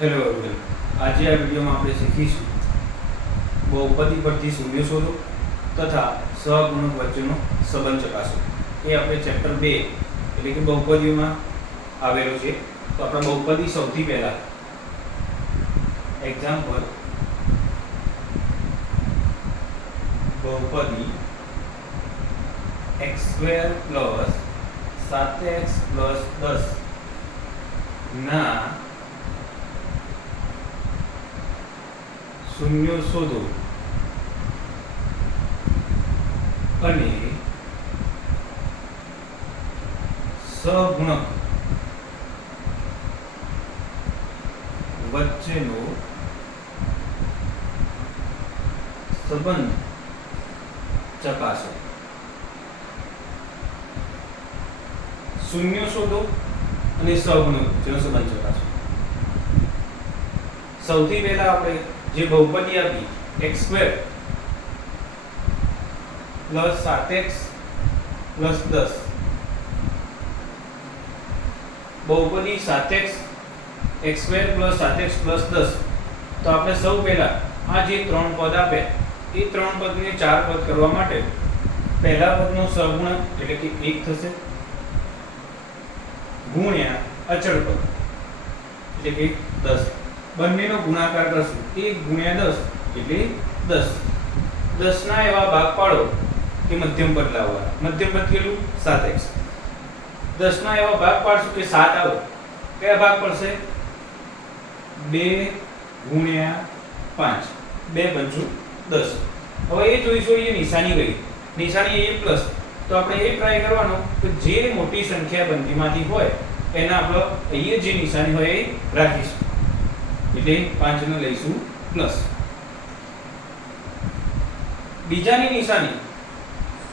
Hello everyone આજે આ વિડીયોમાં આપણે શીખીશું બહુપદી પરથી શૂન્ય શોધો તથા સહગુણક વચ્ચેનો સંબંધ ચકાસો. એ આપણે ચેપ્ટર બે એટલે કે બહુપદીઓમાં આવેલો છે. તો આપણે બહુપદી સૌથી પહેલા એક્ઝામ્પલ બહુપદી એક્સ સ્ક્વેર પ્લસ સાત એક્સ પ્લસ દસ ના શૂન્ય શોધો અને સહગુણક વચ્ચેનો સંબંધ ચકાસો. શૂન્ય શોધો અને સહગુણક જેનો સંબંધ ચકાસો. સૌથી પહેલા આપણે જે બહુપદી આપી એક્સ સ્ક્વેર પ્લસ સાત એક્સ પ્લસ દસ. બહુપદી સાત એક્સ એક્સ સ્ક્વેર પ્લસ સાત એક્સ પ્લસ દસ. તો આપણે સૌ પહેલા આ જે ત્રણ પદ આપે, એ ત્રણ પદને ચાર પદ કરવા માટે પહેલા પદનો સહગુણક એટલે કે એક થશે. ગુણ્યા અચળ પદ એટલે કે દસ. બંનેનો ગુણાકાર કરશું. એક ગુણ્યા દસ એટલે દસ. દસના એવા ભાગ પાડો કે મધ્યમ પદ લાવવા મધ્યમ પદ કેટલું? સાત એક્સ. દસના એવા ભાગ પાડશું કે સાત આવે. કયા ભાગ પડશે? બે ગુણ્યા પાંચ. બે પંચું દસ. હવે એ જોઈશું એ નિશાની ગઈ નિશાની એ પ્લસ. તો આપણે એ ટ્રાય કરવાનો કે જે મોટી સંખ્યા બંધીમાંથી હોય, એના આપણે અહીંયા જે નિશાની હોય એ રાખીશું. એટલે પાંચને લઈશું પ્લસ બીજાની નિશાની.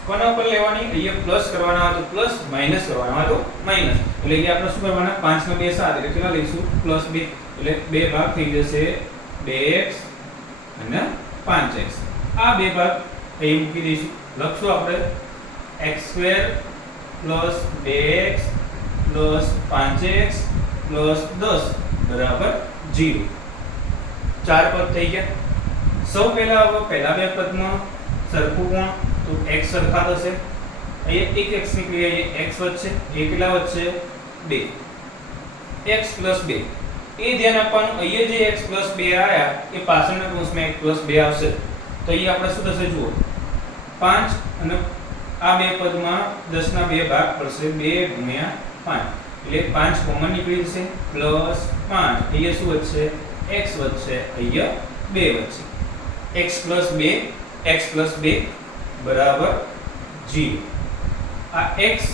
કોના પર લેવાની? અહીંયા પ્લસ કરવાના તો પ્લસ માઇનસ કરવાના તો માઇનસ એટલે કે આપણે શું કરવાના? 5 બે 2 7 એટલે કેટલા લઈશું? પ્લસ 2 એટલે બે ભાગ થઈ જશે 2x અને 5x આ બે ભાગ અહીં મૂકી દઈશું. લખશું આપણે x2 2x 5x 10 બરાબર 0 ચાર પદ થઈ ગયા. સૌ પહેલા હવે પહેલા બે પદમાં સરખું કોણ? તો x સરખા થશે. અહીંયા એક x નીકળી અહીંયા x વધશે, એ કેટલા વધશે? 2 x 2 એ ધ્યાન આપવાનું, અહીંયા જે x 2 આયા, એ પાછળના કૌંસમાં x 2 આવશે. તો અહીંયા આપણે શું થશે જુઓ. પાંચ અને આ બે પદમાં દસના બે ભાગ પડશે, બે ગુણ્યા પાંચ. એટલે પાંચ કોમન નીકળી જશે પ્લસ પાંચ. અહીંયા શું વધશે? X વધશે, અહીંયા બે વધશે. x 2 x 2 બરાબર જીરો આ એક્સ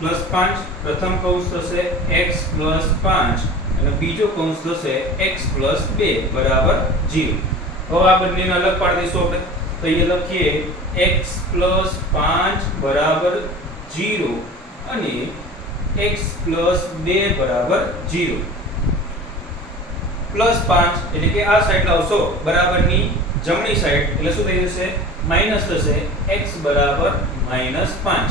પ્લસ પાંચ, પ્રથમ કૌંસ થશે એક્સ પ્લસ પાંચ, અને બીજો કૌંસ થશે એક્સ પ્લસ બે, બરાબર જીરો હવે આ બંનેને અલગ પાડી દઈશું આપણે. તો અહીંયા લખીએ એક્સ પ્લસ પાંચ બરાબર જીરો અને એક્સ પ્લસ બે બરાબર 0 પ્લસ પાંચ, એટલે કે આ સાઈડ લાવશો, બરાબરની જમણી સાઈડ, એટલે શું થઈ જશે? માઇનસ થશે એક્સ બરાબર માઇનસ પાંચ.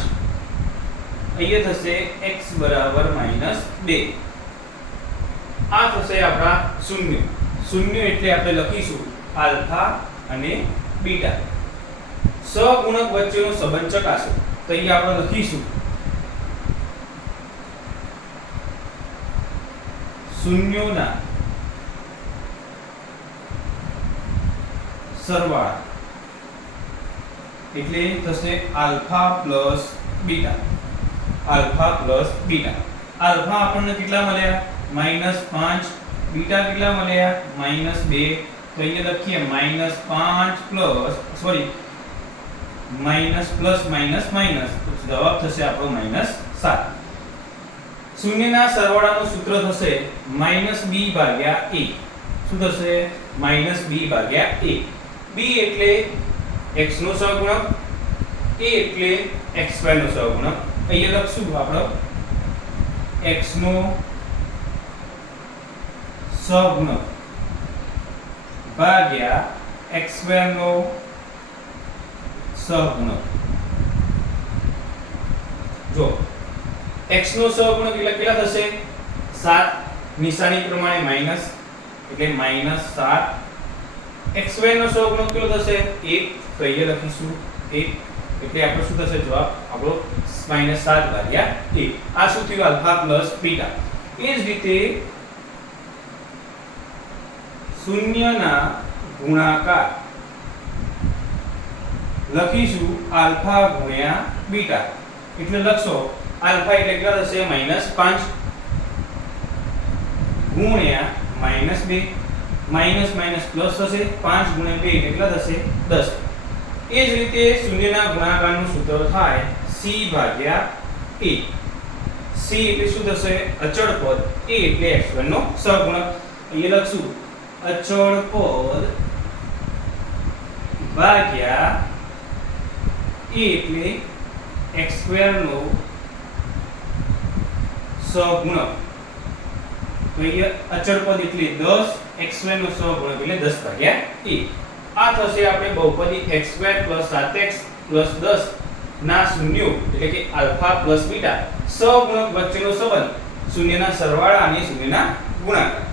અહીંયા થશે એક્સ બરાબર માઇનસ બે. આ થશે આપણા શૂન્ય. શૂન્ય એટલે આપણે લખીશું આલ્ફા અને બીટા. સહગુણક વચ્ચેનો સંબંધ ચકાસો. તો અહીંયા આપણે લખીશું. શૂન્યોના સરવાળા એટલે થશે alpha plus beta. Alpha plus beta. Alpha આપણને કેટલા મળ્યા? માઇનસ પાંચ. બીટા કેટલા મળ્યા? માઇનસ બે. તો અહીંયા લખીએ, માઇનસ પાંચ plus, sorry, minus plus minus minus. જવાબ થશે આપણો માઇનસ સાત. શૂન્યના સરવાળાનું સૂત્ર થશે માઇનસ બી ભાગ્યા એ. શું થશે? માઇનસ બી ભાગ્યા એ. બી એટલે x નો સહગુણક, એ એટલે xy નો સહગુણક. અહીંયા લખશું આપણો x નો સહગુણક ભાગ્યા xy નો સહગુણક. જો x નો સહગુણક એટલે કેટલા થશે? સાત. નિશાની પ્રમાણે માઇનસ, એટલે માઇનસ સાત xy નો સો ગુણક કેટલો થશે? 1 તો અહીંયા લખીશું. 1 એટલે આપણો શું થશે? જવાબ આપણો -7 ભાગ્યા 1 આ શું થયું? Alpha beta. એ જ રીતે શૂન્યના ગુણાકાર લખીશું આલ્ફા ગુણ્યા બીટા. એટલે લખશો, આલ્ફા એટલે કેટલા થશે? -5 ગુણ્યા -2 માઇનસ માઇનસ પ્લસ થશે, પાંચ ગુણ્યા બે કેટલા થશે? દસ. એ જ રીતે શૂન્યના ગુણાકારનું સૂત્ર થાય સી ભાગ્યા એ સી એટલે શું થશે? અચળ પદ. એ એટલે એક્સ વનનો સહગુણક. અહીંયા લખશું. અચળ પદ ભાગ્યા એ એટલે એક્સ સ્ક્વેરનો સહગુણક. તો એ અચળ પદ એટલે 10 x2 નો સહગુણક એટલે 10 ભાગ્યા t આ થશે આપણે બહુપદી x2 7x 10 ના શૂન્યો, એટલે કે આલ્ફા બીટા, સહગુણક વચ્ચેનો સંબંધ, શૂન્યના સરવાળા અને શૂન્યના ગુણાકાર.